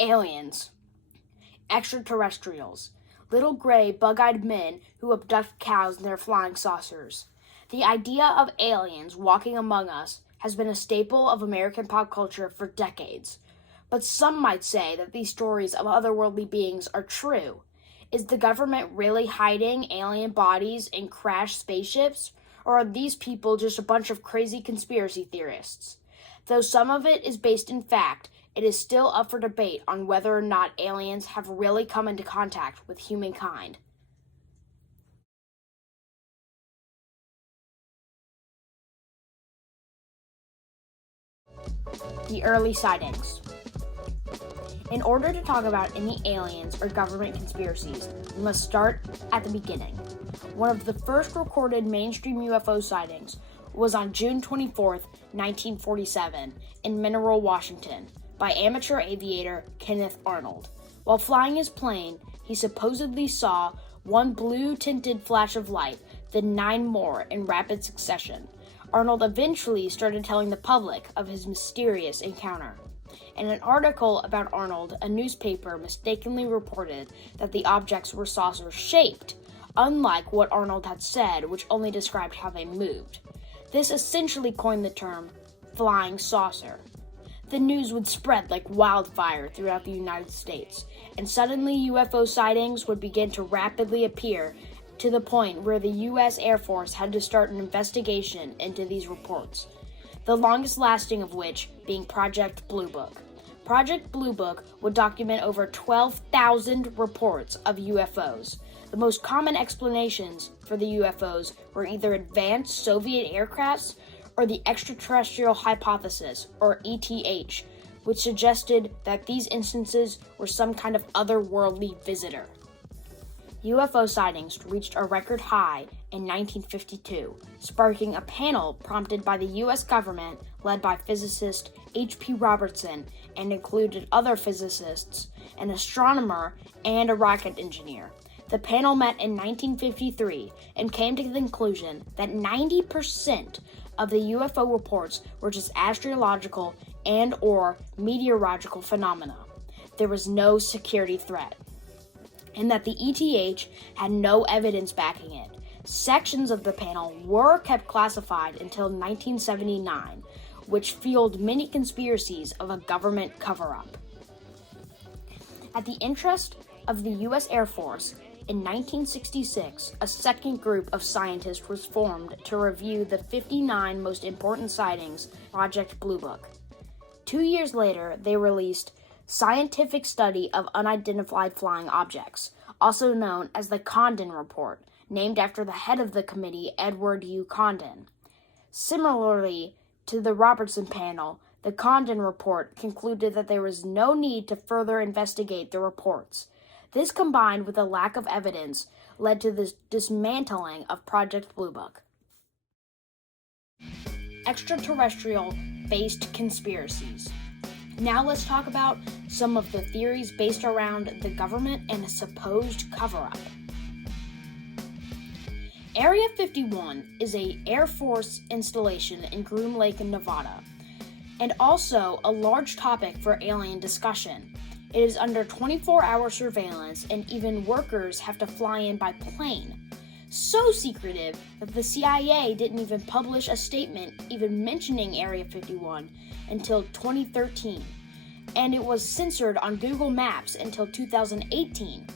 Aliens. Extraterrestrials. Little gray, bug-eyed men who abduct cows in their flying saucers. The idea of aliens walking among us has been a staple of American pop culture for decades. But some might say that these stories of otherworldly beings are true. Is the government really hiding alien bodies in crashed spaceships? Or are these people just a bunch of crazy conspiracy theorists? Though some of it is based in fact, it is still up for debate on whether or not aliens have really come into contact with humankind. The early sightings. In order to talk about any aliens or government conspiracies, we must start at the beginning. One of the first recorded mainstream UFO sightings was on June 24, 1947, in Mineral, Washington, by amateur aviator Kenneth Arnold. While flying his plane, he supposedly saw one blue-tinted flash of light, then 9 more in rapid succession. Arnold eventually started telling the public of his mysterious encounter. In an article about Arnold, a newspaper mistakenly reported that the objects were saucer-shaped, unlike what Arnold had said, which only described how they moved. This essentially coined the term flying saucer. The news would spread like wildfire throughout the United States, and suddenly UFO sightings would begin to rapidly appear to the point where the U.S. Air Force had to start an investigation into these reports, the longest lasting of which being Project Blue Book. Project Blue Book would document over 12,000 reports of UFOs. The most common explanations for the UFOs were either advanced Soviet aircrafts or the extraterrestrial hypothesis, or ETH, which suggested that these instances were some kind of otherworldly visitor. UFO sightings reached a record high in 1952, sparking a panel prompted by the U.S. government led by physicist H.P. Robertson and included other physicists, an astronomer, and a rocket engineer. The panel met in 1953 and came to the conclusion that 90% of the UFO reports were just astrological and or meteorological phenomena. There was no security threat, and that the ETH had no evidence backing it. Sections of the panel were kept classified until 1979, which fueled many conspiracies of a government cover-up. At the interest of the U.S. Air Force, in 1966, a second group of scientists was formed to review the 59 most important sightings of Project Blue Book. 2 years later, they released Scientific Study of Unidentified Flying Objects, also known as the Condon Report, named after the head of the committee, Edward U. Condon. Similarly to the Robertson panel, the Condon Report concluded that there was no need to further investigate the reports. This, combined with a lack of evidence, led to the dismantling of Project Blue Book. Extraterrestrial-based conspiracies. Now let's talk about some of the theories based around the government and a supposed cover-up. Area 51 is an Air Force installation in Groom Lake, Nevada, and also a large topic for alien discussion. It is under 24-hour surveillance, and even workers have to fly in by plane. So secretive that the CIA didn't even publish a statement even mentioning Area 51 until 2013, and it was censored on Google Maps until 2018.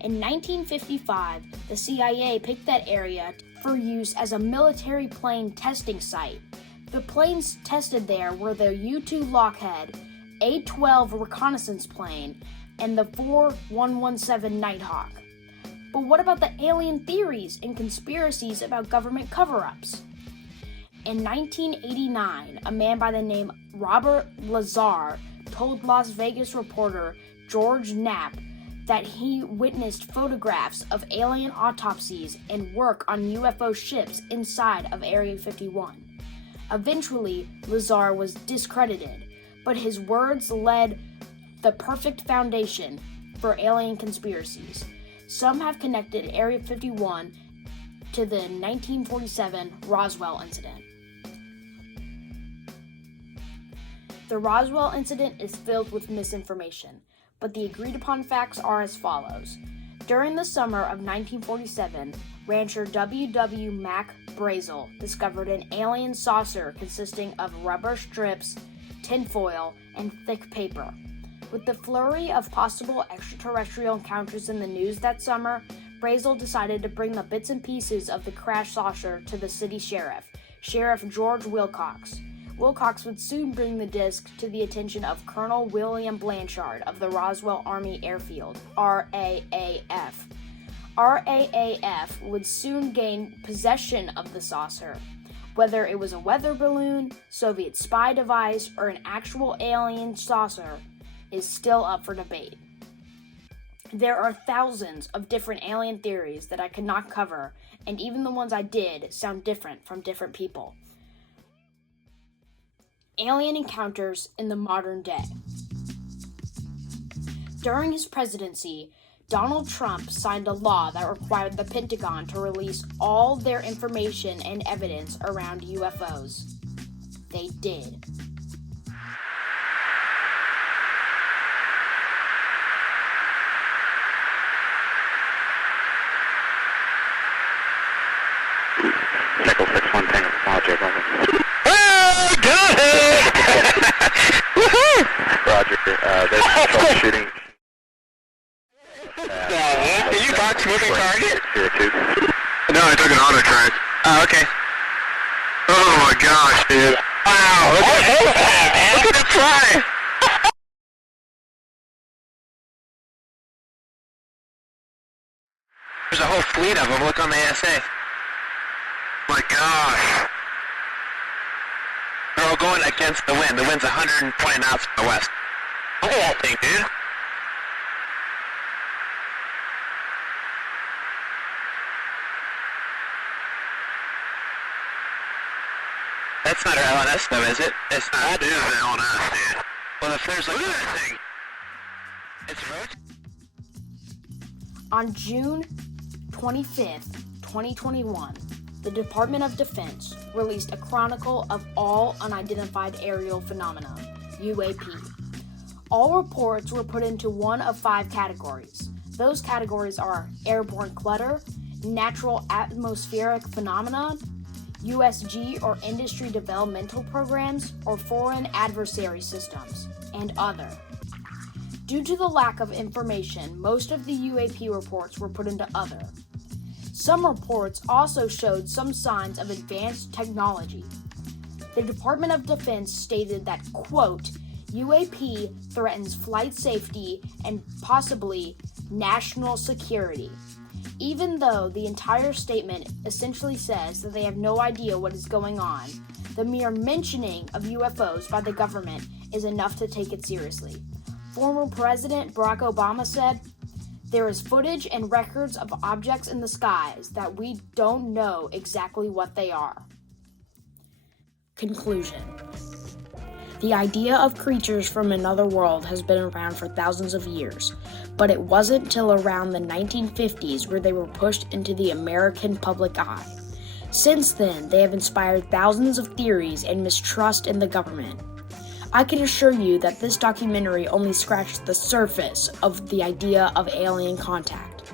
In 1955, the CIA picked that area for use as a military plane testing site. The planes tested there were the U-2 Lockheed, A-12 reconnaissance plane, and the 4117 Nighthawk. But what about the alien theories and conspiracies about government cover-ups? In 1989, a man by the name Robert Lazar told Las Vegas reporter George Knapp that he witnessed photographs of alien autopsies and work on UFO ships inside of Area 51. Eventually, Lazar was discredited, but his words led the perfect foundation for alien conspiracies. Some have connected Area 51 to the 1947 Roswell incident. The Roswell incident is filled with misinformation, but the agreed-upon facts are as follows. During the summer of 1947, rancher W.W. Mac Brazel discovered an alien saucer consisting of rubber strips, tinfoil, and thick paper. With the flurry of possible extraterrestrial encounters in the news that summer, Brazel decided to bring the bits and pieces of the crashed saucer to the city sheriff, Sheriff George Wilcox. Wilcox would soon bring the disc to the attention of Colonel William Blanchard of the Roswell Army Airfield, RAAF. RAAF would soon gain possession of the saucer. Whether it was a weather balloon, Soviet spy device, or an actual alien saucer is still up for debate. There are thousands of different alien theories that I could not cover, and even the ones I did sound different from different people. Alien encounters in the modern day. During his presidency, Donald Trump signed a law that required the Pentagon to release all their information and evidence around UFOs. They did. Nickel 6-1 Tango Roger, over. Oh, got it! Woohoo! Roger, there's troubleshooting. Did you box moving target? 02. No, I took an auto track. Oh, okay. Oh my gosh, dude. Wow, look at that, man. Look at it fly. There's a whole fleet of them. Look on the ASA. My gosh. They're all going against the wind. The wind's 120 knots from the west. Look at that thing, dude. That's not our LNS though, is it? It's not. That is the LNS, dude. Well, if there's like another thing. It's road. On June 25th, 2021, the Department of Defense released a chronicle of all unidentified aerial phenomena, UAP. All reports were put into one of 5 categories. Those categories are airborne clutter, natural atmospheric phenomena, USG or industry developmental programs, or foreign adversary systems, and other. Due to the lack of information, most of the UAP reports were put into other. Some reports also showed some signs of advanced technology. The Department of Defense stated that, quote, UAP threatens flight safety and possibly national security, even though the entire statement essentially says that they have no idea what is going on. The mere mentioning of UFOs by the government is enough to take it seriously. Former President Barack Obama said, "There is footage and records of objects in the skies that we don't know exactly what they are." Conclusion. The idea of creatures from another world has been around for thousands of years, but it wasn't till around the 1950s where they were pushed into the American public eye. Since then, they have inspired thousands of theories and mistrust in the government. I can assure you that this documentary only scratched the surface of the idea of alien contact.